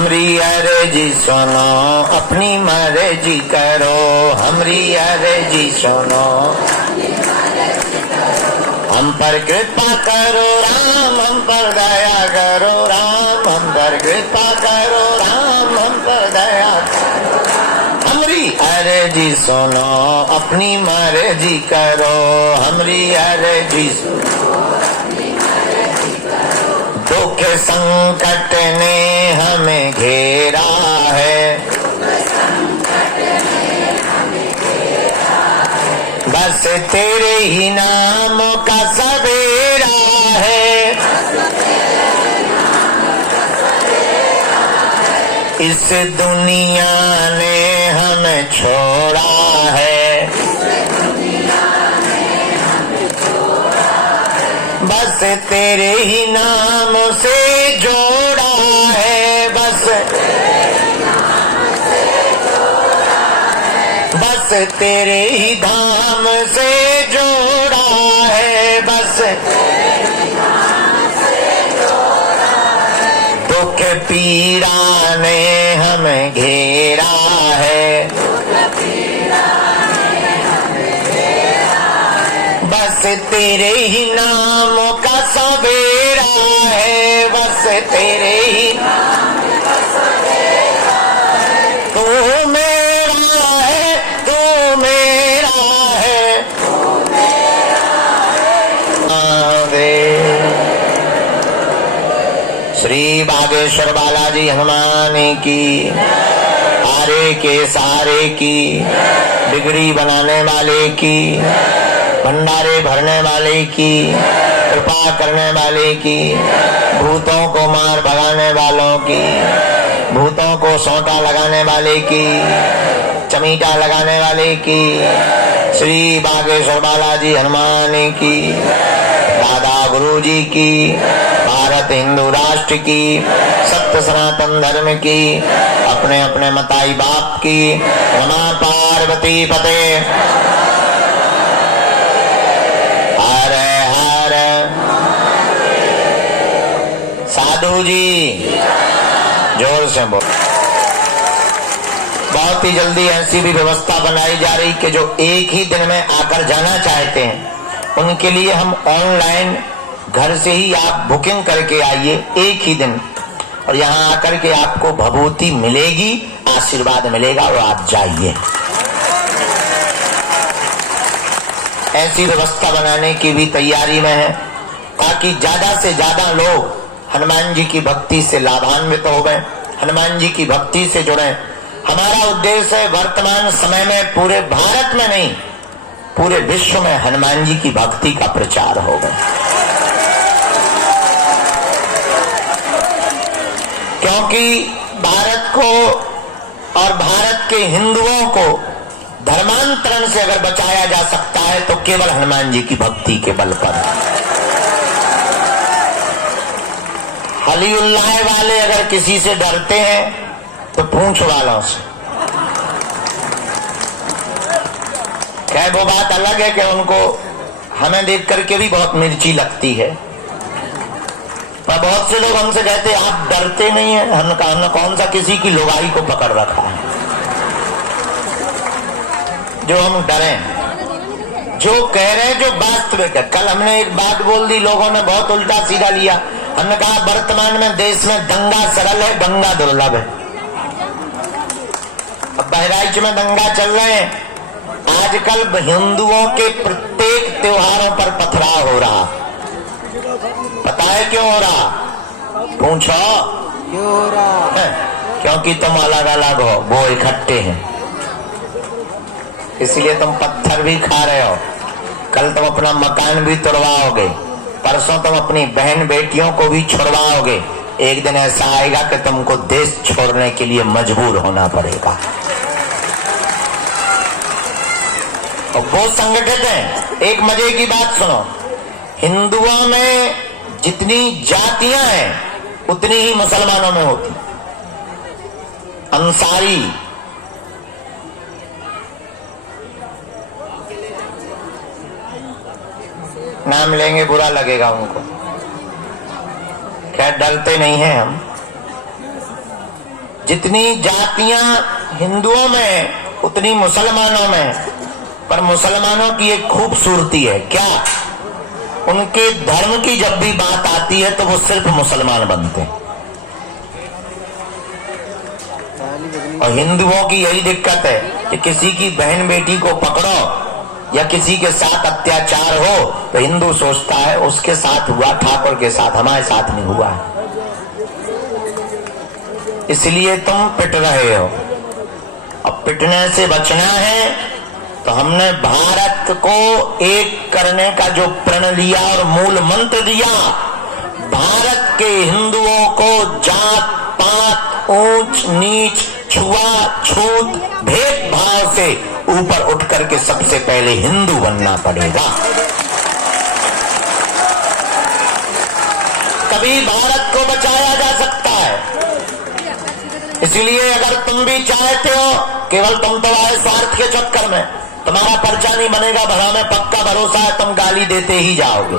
हमरी अर्जी सुनो, अपनी मर्जी करो। हमरी अर्जी सुनो, हम पर कृपा करो राम, हम पर दया करो राम। हम पर कृपा करो राम, हम पर दया करो। हमरी अर्जी सुनो, अपनी मर्जी करो। हमरी अर्जी सुनो, दुख संकट ने हमें घेरा है, बस तेरे ही नाम का सवेरा है। इस दुनिया ने हमें छोड़ा है, बस तेरे ही नाम से जोड़ा है। बस तेरे ही धाम से जोड़ा है। बस दुख पीड़ा ने हमें घेरा है, बस तेरे ही नाम का सवेरा है। बस तेरे ही नाम का सवेरा है। तू मेरा है, तू मेरा है, तू मेरा है। श्री बागेश्वर बालाजी हनुमान की, हारे के सहारे की, बिगड़ी बनाने वाले की, भंडारे भरने वाले की, कृपा करने वाले की, भूतों को मार भगाने वालों की, भूतों को सोंटा लगाने वाले की, चमीटा लगाने वाले की, श्री बागेश्वर बालाजी हनुमान की, दादा गुरु जी की, भारत हिंदू राष्ट्र की, सत्य सनातन धर्म की, अपने अपने मताई बाप की। नमः पार्वती पते। साधु जी जोर से बोल। बहुत ही जल्दी ऐसी भी व्यवस्था बनाई जा रही कि जो एक ही दिन में आकर जाना चाहते हैं उनके लिए हम ऑनलाइन घर से ही आप बुकिंग करके आइए एक ही दिन, और यहाँ आकर के आपको भभूति मिलेगी, आशीर्वाद मिलेगा और आप जाइए। ऐसी व्यवस्था बनाने की भी तैयारी में है ताकि ज्यादा से ज्यादा लोग हनुमान जी की भक्ति से लाभान्वित हो गए, हनुमान जी की भक्ति से जुड़े। हमारा उद्देश्य है वर्तमान समय में पूरे भारत में नहीं, पूरे विश्व में हनुमान जी की भक्ति का प्रचार हो गया। क्योंकि भारत को और भारत के हिंदुओं को धर्मांतरण से अगर बचाया जा सकता है तो केवल हनुमान जी की भक्ति के बल पर। हलीउल्लाह वाले अगर किसी से डरते हैं तो पूंछ वालों से। क्या वो बात अलग है कि उनको हमें देख करके भी बहुत मिर्ची लगती है, पर बहुत से लोग हमसे कहते हैं आप डरते नहीं हैं। हमने कौन सा किसी की लुगाई को पकड़ रखा है जो हम डरें। जो कह रहे हैं जो वास्तविक है। कल हमने एक बात बोल दी, लोगों ने बहुत उल्टा सीधा लिया। हमने कहा वर्तमान में देश में दंगा सरल है, दंगा दुर्लभ है। अब बहराइच में दंगा चल रहे हैं। आजकल हिंदुओं के प्रत्येक त्योहारों पर पथराव हो रहा। पता है क्यों हो रहा? पूछो क्यों हो रहा? क्योंकि तुम अलग अलग हो, वो इकट्ठे हैं, इसलिए तुम पत्थर भी खा रहे हो। कल तुम अपना मकान भी तोड़वाओगे, परसों तुम अपनी बहन बेटियों को भी छुड़वाओगे। एक दिन ऐसा आएगा कि तुमको देश छोड़ने के लिए मजबूर होना पड़ेगा। और वो संगठित हैं। एक मजे की बात सुनो, हिंदुओं में जितनी जातियां हैं उतनी ही मुसलमानों में होती। अंसारी, नाम लेंगे बुरा लगेगा उनको, क्या डरते नहीं हैं हम। जितनी जातियां हिंदुओं में उतनी मुसलमानों में, पर मुसलमानों की एक खूबसूरती है, क्या? उनके धर्म की जब भी बात आती है तो वो सिर्फ मुसलमान बनते हैं। और हिंदुओं की यही दिक्कत है कि किसी की बहन बेटी को पकड़ो या किसी के साथ अत्याचार हो तो हिंदू सोचता है उसके साथ हुआ, ठाकुर के साथ, हमारे साथ नहीं हुआ है, इसलिए तुम पिट रहे हो। अब पिटने से बचना है तो हमने भारत को एक करने का जो प्रण लिया और मूल मंत्र दिया, भारत के हिंदुओं को जात पात, ऊंच नीच, छुआछूत, भेदभाव से ऊपर उठ करके सबसे पहले हिंदू बनना पड़ेगा, तभी भारत को बचाया जा सकता है। इसलिए अगर तुम भी चाहते हो, केवल तुम तो आए स्वार्थ के चक्कर में, तुम्हारा पर्चा नहीं बनेगा, भरा में पक्का भरोसा है तुम गाली देते ही जाओगे।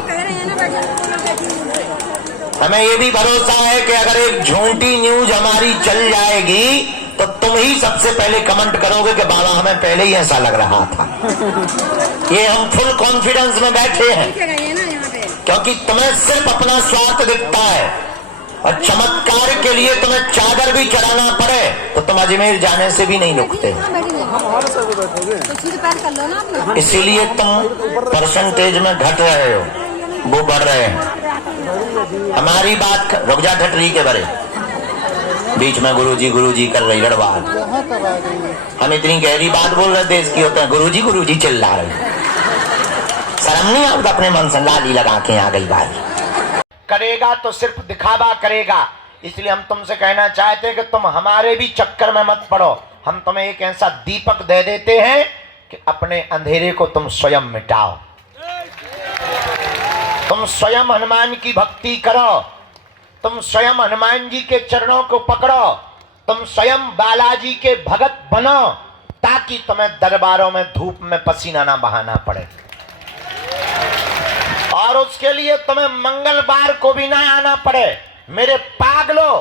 हमें ये भी भरोसा है कि अगर एक झूठी न्यूज हमारी चल जाएगी तो तुम ही सबसे पहले कमेंट करोगे कि बाबा हमें पहले ही ऐसा लग रहा था। ये हम फुल कॉन्फिडेंस में बैठे हैं क्योंकि तुम्हें सिर्फ अपना स्वार्थ दिखता है, और चमत्कार के लिए तुम्हें चादर भी चढ़ाना पड़े तो तुम अजमेर जाने से भी नहीं रुकते। इसीलिए तुम परसेंटेज में घट रहे हो, वो बढ़ रहे हैं। हमारी बात रुक जा, ठटरी के बरे बीच में गुरुजी कर रही लड़वाल। हम इतनी गहरी बात बोल रहे थे इसकी, होते हैं गुरुजी चिल्ला रहे। शर्म नहीं आता? अपने मन से लाली लगा के आ गई बात करेगा तो सिर्फ दिखावा करेगा। इसलिए हम तुमसे कहना चाहते हैं कि तुम हमारे भी चक्कर में मत पड़ो। हम तुम्हें एक ऐसा दीपक दे देते हैं कि अपने अंधेरे को तुम स्वयं मिटाओ। तुम स्वयं हनुमान की भक्ति करो, तुम स्वयं हनुमान जी के चरणों को पकड़ो, तुम स्वयं बालाजी के भगत बनो, ताकि तुम्हें दरबारों में धूप में पसीना ना बहाना पड़े। और उसके लिए तुम्हें मंगलवार को भी ना आना पड़े। मेरे पागलों,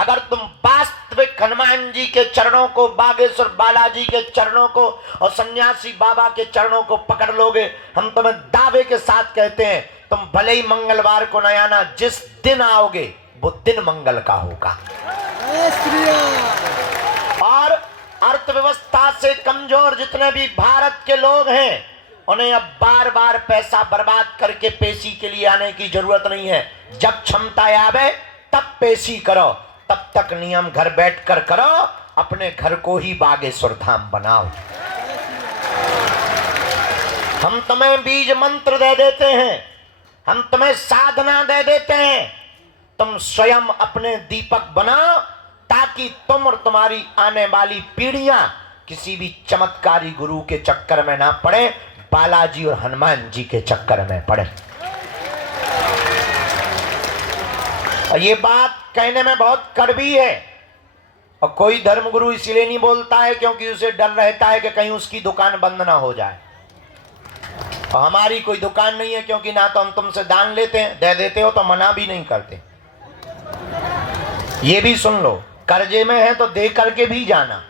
अगर तुम वास्तविक हनुमान जी के चरणों को, बागेश्वर बालाजी के चरणों को और सन्यासी बाबा के चरणों को पकड़ लोगे, हम तुम्हें दावे के साथ कहते हैं, तुम भले ही मंगलवार को न आना, जिस दिन आओगे वो दिन मंगल का होगा। और अर्थव्यवस्था से कमजोर जितने भी भारत के लोग हैं, उन्हें अब बार बार पैसा बर्बाद करके पेशी के लिए आने की जरूरत नहीं है। जब क्षमता आवे तब पेशी करो, तब तक नियम घर बैठकर करो, अपने घर को ही बागेश्वर धाम बनाओ। हम तुम्हें बीज मंत्र दे देते हैं, हम तुम्हें साधना दे देते हैं, तुम स्वयं अपने दीपक बनाओ, ताकि तुम और तुम्हारी आने वाली पीढ़ियां किसी भी चमत्कारी गुरु के चक्कर में ना पड़े, बालाजी और हनुमान जी के चक्कर में पड़े। और ये बात कहने में बहुत कड़वी है, और कोई धर्मगुरु इसलिए नहीं बोलता है क्योंकि उसे डर रहता है कि कहीं उसकी दुकान बंद ना हो जाए। और हमारी कोई दुकान नहीं है, क्योंकि ना तो हम तुमसे दान लेते हैं, दे देते हो तो मना भी नहीं करते। ये भी सुन लो, कर्जे में है तो दे करके भी जाना,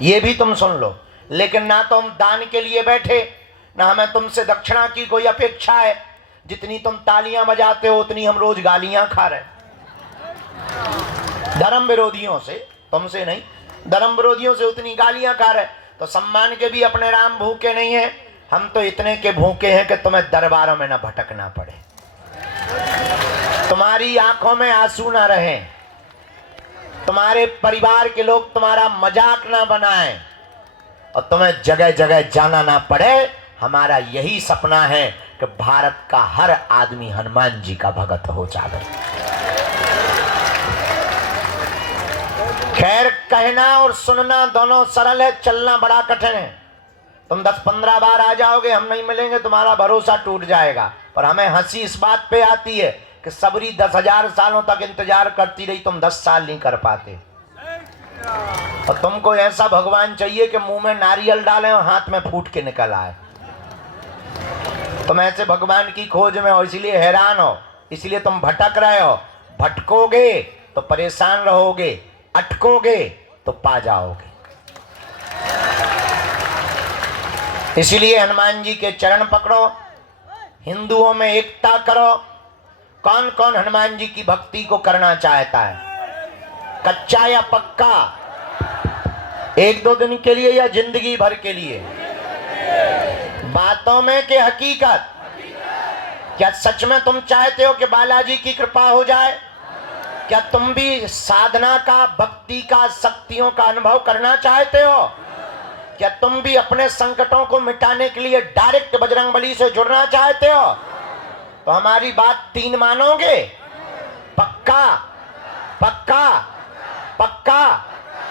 ये भी तुम सुन लो। लेकिन ना तो हम दान के लिए बैठे, ना हमें तुमसे दक्षिणा की कोई अपेक्षा है। जितनी तुम तालियां बजाते हो उतनी हम रोज गालियां खा रहे, धर्म विरोधियों से, तुमसे नहीं, धर्म विरोधियों से उतनी गालियां खा रहे। तो सम्मान के भी अपने राम भूखे नहीं है, हम तो इतने के भूखे हैं कि तुम्हें दरबारों में ना भटकना पड़े, तुम्हारी आंखों में आंसू ना रहे, तुम्हारे परिवार के लोग तुम्हारा मजाक ना बनाएं, और तुम्हें जगह जगह जाना ना पड़े। हमारा यही सपना है कि भारत का हर आदमी हनुमान जी का भगत हो जाए। खैर, कहना और सुनना दोनों सरल है, चलना बड़ा कठिन है। तुम 10-15 बार आ जाओगे, हम नहीं मिलेंगे, तुम्हारा भरोसा टूट जाएगा। पर हमें हंसी इस बात पे आती है कि सबरी 10,000 सालों तक इंतजार करती रही, तुम 10 साल नहीं कर पाते। और तुमको ऐसा भगवान चाहिए कि मुंह में नारियल डालें और हाथ में फूट के निकल आए। तुम ऐसे भगवान की खोज में हो, इसलिए हैरान हो, इसलिए तुम भटक रहे हो। भटकोगे तो परेशान रहोगे, अटकोगे तो पा जाओगे। इसलिए हनुमान जी के चरण पकड़ो, हिंदुओं में एकता करो। कौन कौन हनुमान जी की भक्ति को करना चाहता है, कच्चा या पक्का, एक दो दिन के लिए या जिंदगी भर के लिए? बातों में कि हकीकत? क्या सच में तुम चाहते हो कि बालाजी की कृपा हो जाए? क्या तुम भी साधना का, भक्ति का, शक्तियों का अनुभव करना चाहते हो? क्या तुम भी अपने संकटों को मिटाने के लिए डायरेक्ट बजरंगबली से जुड़ना चाहते हो? तो हमारी बात 3 मानोगे? पक्का पक्का पक्का?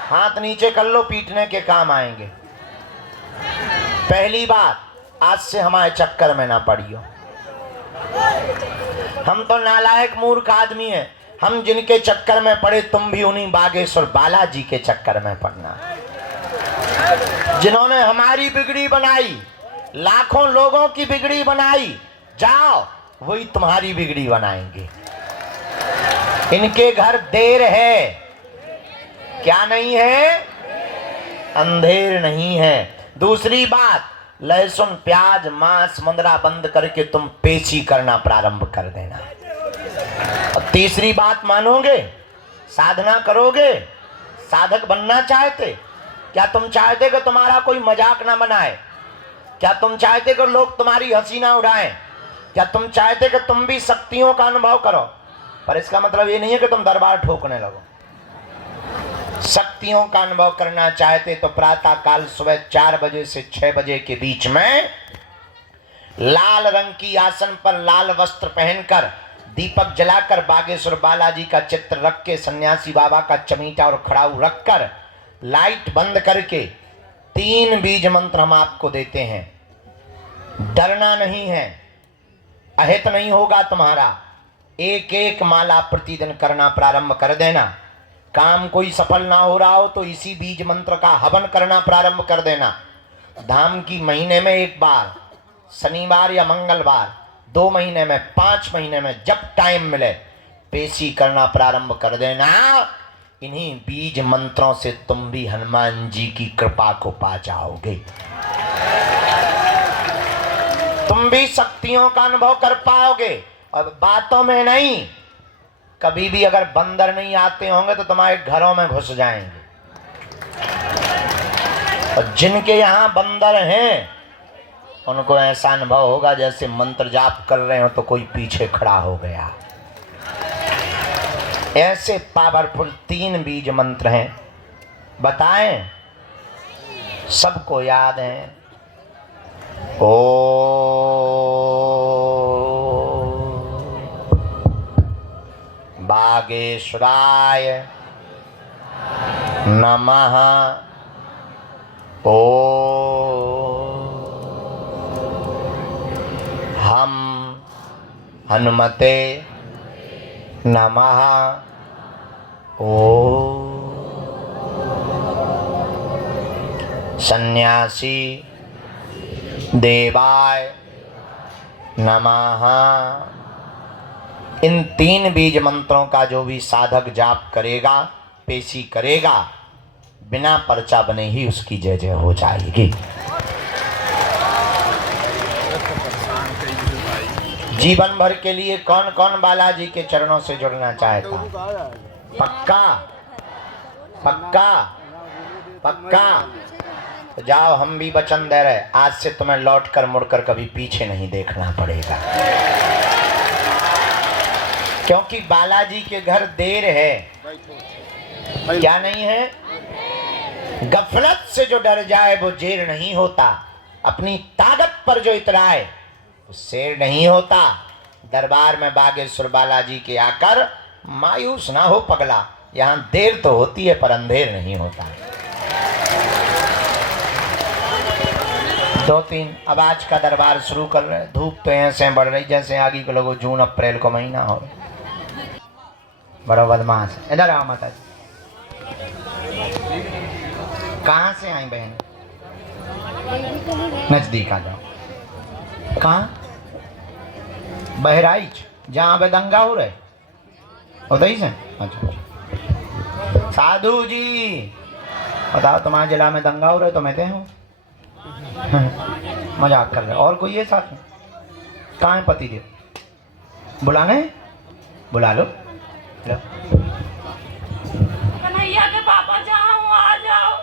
हाथ नीचे कर लो, पीटने के काम आएंगे। पहली बात, आज से हमारे चक्कर में ना पड़ियो। हम तो नालायक मूर्ख आदमी हैं, हम जिनके चक्कर में पड़े तुम भी उन्हीं बागेश्वर बालाजी के चक्कर में पड़ना। जिन्होंने हमारी बिगड़ी बनाई, लाखों लोगों की बिगड़ी बनाई, जाओ वही तुम्हारी बिगड़ी बनाएंगे। इनके घर देर है, क्या नहीं है? अंधेर नहीं है। दूसरी बात, लहसुन, प्याज, मांस, मुंदरा बंद करके तुम पेशी करना प्रारंभ कर देना। और तीसरी बात मानोगे, साधना करोगे, साधक बनना चाहते? क्या तुम चाहते कि तुम्हारा कोई मजाक ना बनाए? क्या तुम चाहते कि लोग तुम्हारी हंसी ना उड़ाएं? क्या तुम चाहते कि तुम भी शक्तियों का अनुभव करो? पर इसका मतलब ये नहीं है कि तुम दरबार ठोकने लगो। शक्तियों का अनुभव करना चाहते तो प्रातः काल सुबह 4 बजे से 6 बजे के बीच में लाल रंग की आसन पर लाल वस्त्र पहनकर, दीपक जलाकर, बागेश्वर बालाजी का चित्र रख के, सन्यासी बाबा का चमीटा और खड़ाऊ रखकर, लाइट बंद करके 3 बीज मंत्र हम आपको देते हैं। डरना नहीं है, अहित नहीं होगा तुम्हारा। एक एक माला प्रतिदिन करना प्रारंभ कर देना। काम कोई सफल ना हो रहा हो तो इसी बीज मंत्र का हवन करना प्रारंभ कर देना। धाम की महीने में 1 बार, शनिवार या मंगलवार, 2 महीने में, 5 महीने में, जब टाइम मिले पेशी करना प्रारंभ कर देना। इन्हीं बीज मंत्रों से तुम भी हनुमान जी की कृपा को पा जाओगे। तुम भी शक्तियों का अनुभव कर पाओगे। और बातों में नहीं, कभी भी अगर बंदर नहीं आते होंगे तो तुम्हारे घरों में घुस जाएंगे। और जिनके यहाँ बंदर हैं उनको ऐसा अनुभव होगा जैसे मंत्र जाप कर रहे हो तो कोई पीछे खड़ा हो गया। ऐसे पावरफुल 3 बीज मंत्र हैं, बताएं? सबको याद है। ओ बागेश्वराय नमः। ओ हम हनुमते नमः। ओ सन्यासी देवाय नमः। इन 3 बीज मंत्रों का जो भी साधक जाप करेगा, पेशी करेगा, बिना पर्चा बने ही उसकी जय जय हो जाएगी। जीवन भर के लिए कौन कौन बालाजी के चरणों से जुड़ना चाहता? पक्का पक्का पक्का? तो जाओ, हम भी वचन दे रहे, आज से तुम्हें लौटकर मुड़कर कभी पीछे नहीं देखना पड़ेगा। क्योंकि बालाजी के घर देर है, क्या नहीं है? गफलत से जो डर जाए वो जेर नहीं होता। अपनी ताकत पर जो इतराए वो शेर नहीं होता। दरबार में बागेश्वर बालाजी के आकर मायूस ना हो पगला। यहाँ देर तो होती है पर अंधेर नहीं होता। 2-3 अब आज का दरबार शुरू कर रहे हैं। धूप तो ऐसे बढ़ रही जैसे आगे को लोगों जून अप्रैल को महीना हो। बड़ा बदमाश। इधर आओ माता जी। कहाँ से आई बहन? नजदीक आ जाओ। कहाँ? बहराइच, जहाँ पे दंगा हो रहे उधर से। अच्छा, साधु जी बताओ, तुम्हारे जिला में दंगा हो रहा है तो मैं ते हूँ। मजाक कर रहे। और कोई है साथ में? कहाँ है पति देव? बुलाने? बुला लो। कन्हैया के पापा जहाँ हो आ जाओ।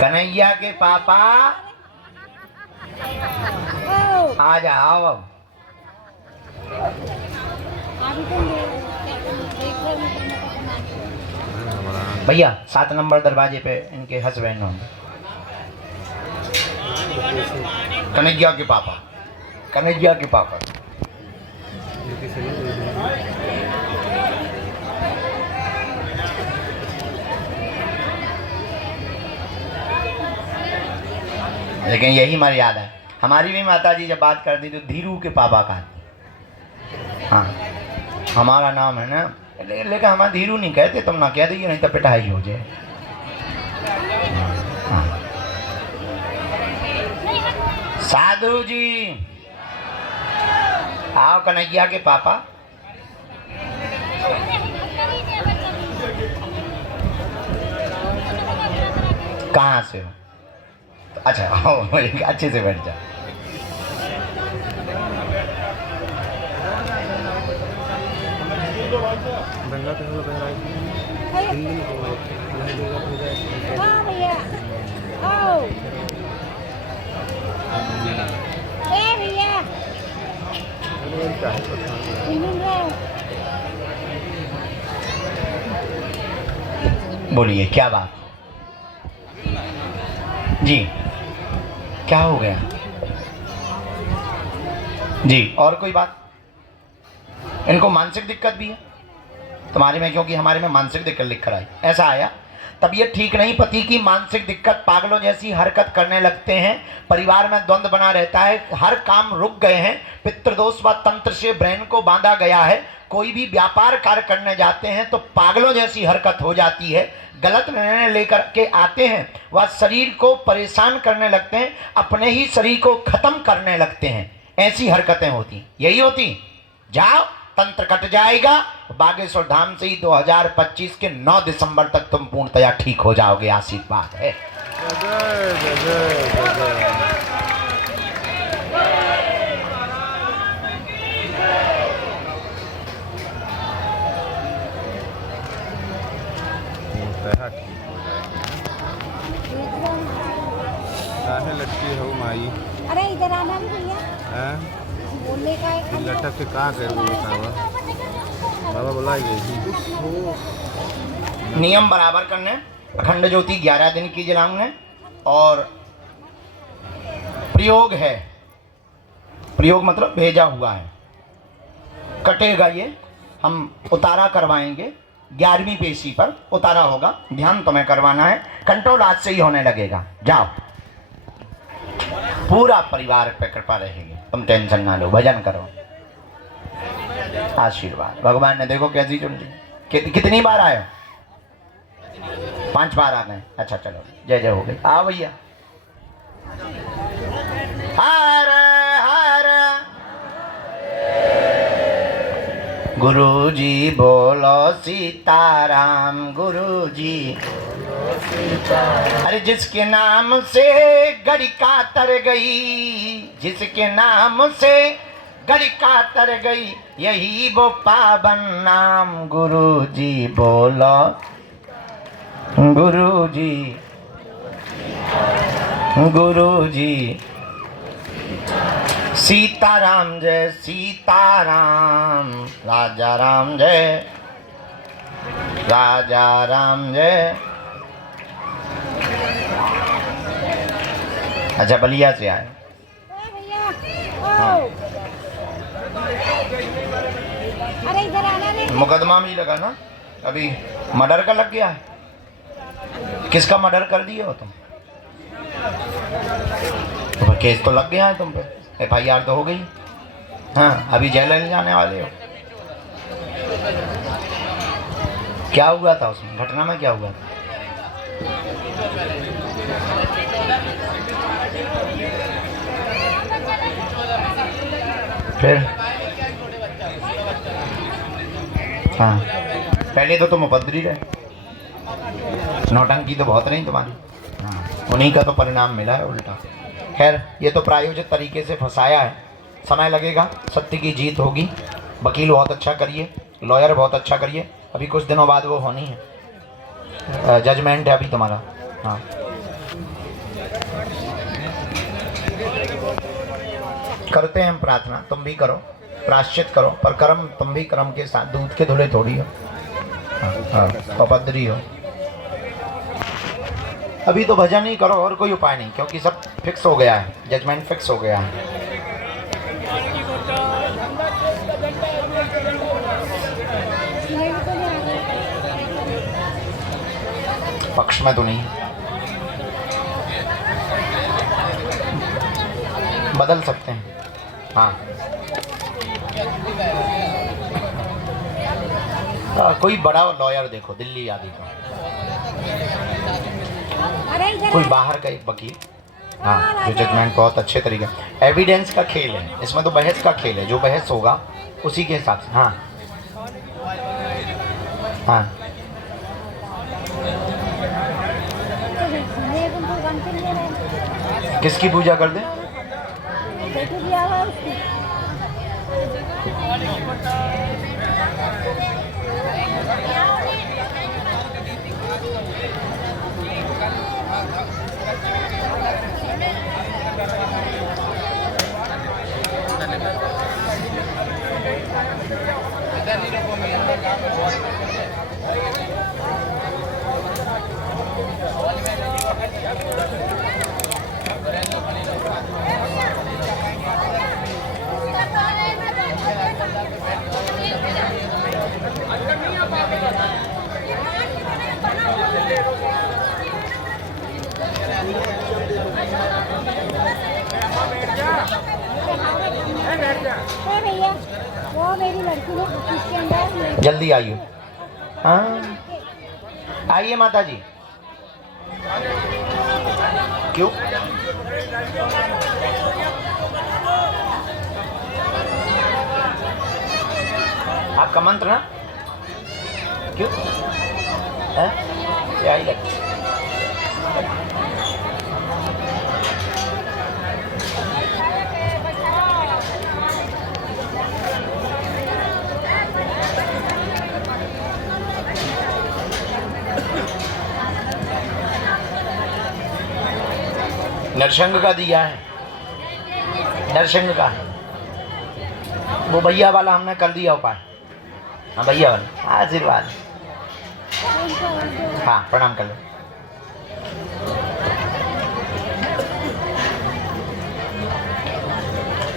कन्हैया के पापा आ जाओ। अब भैया 7 नंबर दरवाजे पे इनके हस्बैंड होंगे। कन्हैया के पापा, कन्हैया के पापा। लेकिन यही मर्यादा है। हमारी भी माता जी जब बात करती तो धीरू के पापा कहती। हाँ हमारा नाम है ना, लेकिन हमारा धीरू नहीं कहते, तुम ना कह दीजिए नहीं तो पिटाई हो जाए। हाँ। साधु जी आओ कन्हैया के पापा। कहाँ से हो? अच्छा आओ अच्छे से बैठ जाओ। हाँ भैया आओ। ए भैया बोलिए क्या बात जी? क्या हो गया जी? और कोई बात? इनको मानसिक दिक्कत भी है तुम्हारे में, क्योंकि हमारे में मानसिक दिक्कत लिख कर आई। ऐसा आया तबीयत ठीक नहीं, पति की मानसिक दिक्कत, पागलों जैसी हरकत करने लगते हैं, परिवार में द्वंद्व बना रहता है, हर काम रुक गए हैं, पितृदोष व तंत्र से ब्रेन को बांधा गया है, कोई भी व्यापार कार्य करने जाते हैं तो पागलों जैसी हरकत हो जाती है, गलत निर्णय लेकर के आते हैं, वह शरीर को परेशान करने लगते हैं, अपने ही शरीर को खत्म करने लगते हैं, ऐसी हरकतें होती, यही होती। जाओ तंत्र कट जाएगा। बागेश्वर धाम से ही 2025 के 9 दिसंबर तक तुम पूर्णतया ठीक हो जाओगे, आशीर्वाद है। लटकी हो माई। अरे इधर आना भी भैया। बोलने का है। लटक के कहाँ करूँ बाबा बुलाइए। नियम बराबर करने, अखंड ज्योति 11 दिन की जलाऊंगे और प्रयोग है, प्रयोग मतलब भेजा हुआ है, कटेगा ये, हम उतारा करवाएंगे 11वीं पेशी पर उतारा होगा, ध्यान तुम्हें करवाना है, कंट्रोल आज से ही होने लगेगा। जाओ पूरा परिवार पे कृपा रहेगी, तुम टेंशन ना लो, भजन करो, आशीर्वाद। भगवान ने देखो कैसी चुन ली। कितनी बार आए? 5 बार आ गए। अच्छा चलो जय जय हो गई। आओ भैया। हर हर गुरु जी बोलो सीताराम, गुरु जी। अरे जिसके नाम से गड़िका तर गई, जिसके नाम से गड़िका तर गई, यही वो पावन नाम, गुरु जी बोलो, गुरु जी, गुरु जी। सीताराम जय सीताराम, राजा राम जय, राजा राम जय। अच्छा बलिया से आए। अरे इधर आना नहीं। मुकदमा भी लगा ना, अभी मर्डर का लग गया है। किसका मर्डर कर दिए हो तुम? तो केस तो लग गया है तुम पे, FIR तो हो गई। हाँ अभी जेल ले जाने वाले हो। क्या हुआ था उसमें, घटना में क्या हुआ था? फिर हाँ, पहले तो तुम उपद्रवी रहे, नौटंकी तो बहुत रही तुम्हारी। हाँ, उन्हीं का तो परिणाम मिला है उल्टा। खैर, ये तो प्रायोजित तरीके से फंसाया है, समय लगेगा, सत्य की जीत होगी। वकील बहुत अच्छा करिए, लॉयर बहुत अच्छा करिए, अभी कुछ दिनों बाद वो होनी है, जजमेंट है अभी तुम्हारा। हाँ, करते हैं हम प्रार्थना, तुम भी करो, प्राश्चित करो, पर कर्म तुम भी कर्म के साथ, दूध के धुले थोड़ी हो। हाँ, उपद्रवी हो। अभी तो भजन ही करो, और कोई उपाय नहीं, क्योंकि सब फिक्स हो गया है, जजमेंट फिक्स हो गया है। पक्ष में तो नहीं, बदल सकते हैं। हाँ, कोई बड़ा लॉयर देखो दिल्ली आदि का, कोई बाहर का एक वकील, हाँ, जो जजमेंट बहुत अच्छे तरीके, एविडेंस का खेल है इसमें, तो बहस का खेल है, जो बहस होगा उसी के हिसाब से। हाँ हाँ, किसकी पूजा कर दे? भैया वो मेरी लड़की ने इसके अंदर जल्दी आइए। हाँ, आइए माता जी। क्यों? आपका मंत्र ना? क्यों है? क्या ही लगता? नरसंग का दिया है, नरसंग का है वो, भैया वाला हमने कर दिया उपाय। हाँ भैया वाला, आशीर्वाद। हाँ, प्रणाम कर लो।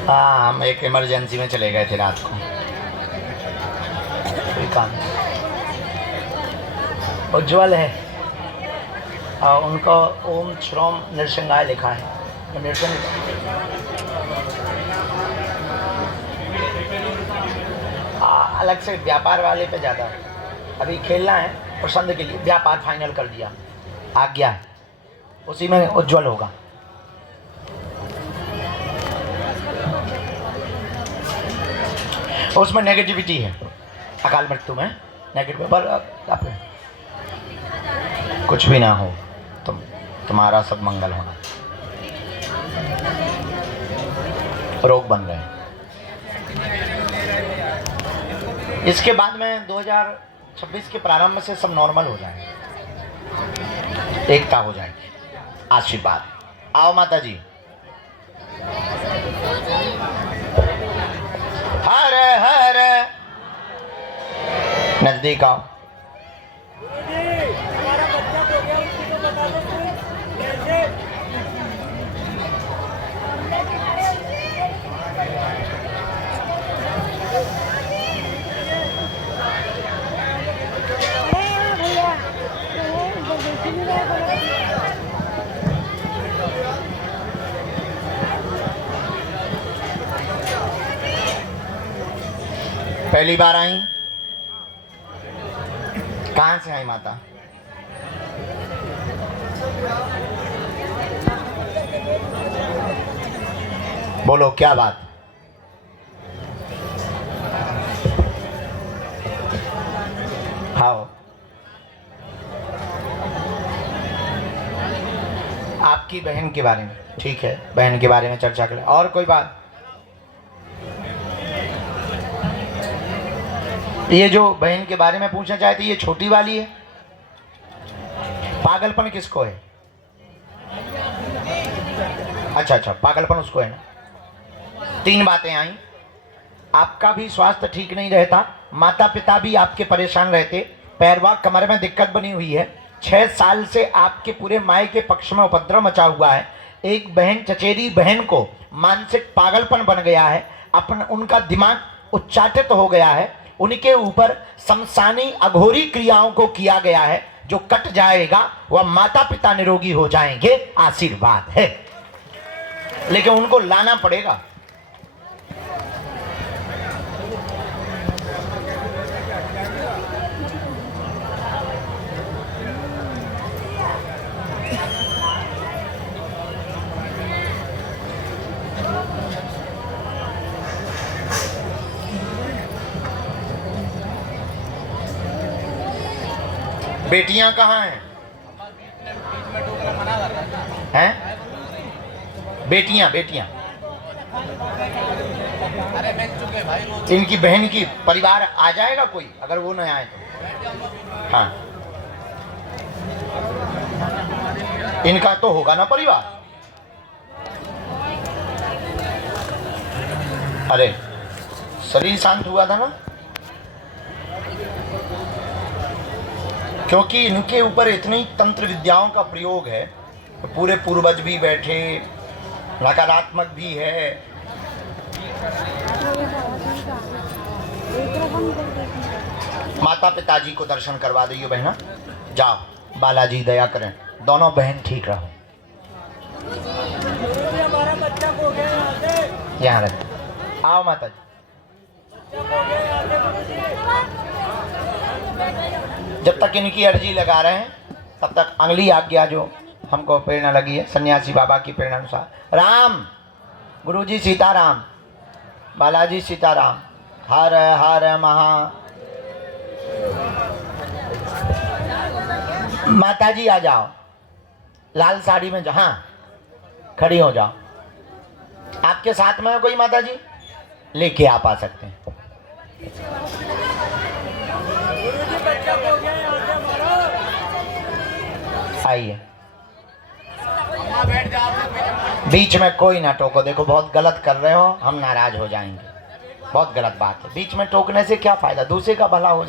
हाँ, हम एक इमरजेंसी में चले गए थे रात को, कोई काम। उज्ज्वल है और उनका ओम श्रोम नृसिंहाय लिखा है। नृसिंह अलग से व्यापार वाले पे ज़्यादा, अभी खेलना है पसंद के लिए, व्यापार फाइनल कर दिया, आज्ञा है, उसी में उज्ज्वल होगा। उसमें नेगेटिविटी है, अकाल मृत्यु में नेगेटिव, पर कुछ भी ना हो, तुम्हारा सब मंगल होना। रोग बन रहे हैं। इसके बाद में 2026 के प्रारंभ से सब नॉर्मल हो जाएगा, एकता हो जाएगी। आशीर्वाद। आओ माता जी। हर हर, नजदीक आओ। पहली बार आई? कहाँ से आई माता? बोलो क्या बात? हाँ, आपकी बहन के बारे में, ठीक है, बहन के बारे में चर्चा करें। और कोई बात? ये जो बहन के बारे में पूछना चाहते, ये छोटी वाली है। पागलपन किसको है? अच्छा अच्छा, पागलपन उसको है ना। 3 बातें आई। आपका भी स्वास्थ्य ठीक नहीं रहता, माता पिता भी आपके परेशान रहते, पैरवा कमर में दिक्कत बनी हुई है, 6 साल से आपके पूरे माय के पक्ष में उपद्रव मचा हुआ है, एक बहन, चचेरी बहन को मानसिक पागलपन बन गया है, उनका दिमाग उच्चाटित हो गया है, उनके ऊपर शमशानी अघोरी क्रियाओं को किया गया है, जो कट जाएगा वह माता पिता निरोगी हो जाएंगे, आशीर्वाद है, लेकिन उनको लाना पड़ेगा। बेटियां कहाँ हैं? हैं? बेटियां बेटियां इनकी बहन की परिवार आ जाएगा कोई, अगर वो नहीं आए तो। हाँ, इनका तो होगा ना परिवार। अरे शरीर शांत हुआ था ना, क्योंकि इनके ऊपर इतनी तंत्र विद्याओं का प्रयोग है, तो पूरे पूर्वज भी बैठे, नकारात्मक भी है। माता पिताजी को दर्शन करवा दियो बहना, जाओ, बालाजी दया करें, दोनों बहन ठीक रहो। यहाँ रहे, आओ माता जी। जब तक इनकी अर्जी लगा रहे हैं तब तक अगली आज्ञा जो हमको प्रेरणा लगी है सन्यासी बाबा की प्रेरणा अनुसार, राम गुरुजी सीताराम, बालाजी सीताराम, हर हर महा। माता जी आ जाओ, लाल साड़ी में, जहां खड़ी हो जाओ। आपके साथ में है कोई माता जी? लेके आप आ सकते हैं। आइए, बीच में कोई ना टोको। देखो बहुत गलत कर रहे हो, हम नाराज हो जाएंगे, बहुत गलत बात है। बीच में टोकने से क्या फायदा, दूसरे का भला हो जाए।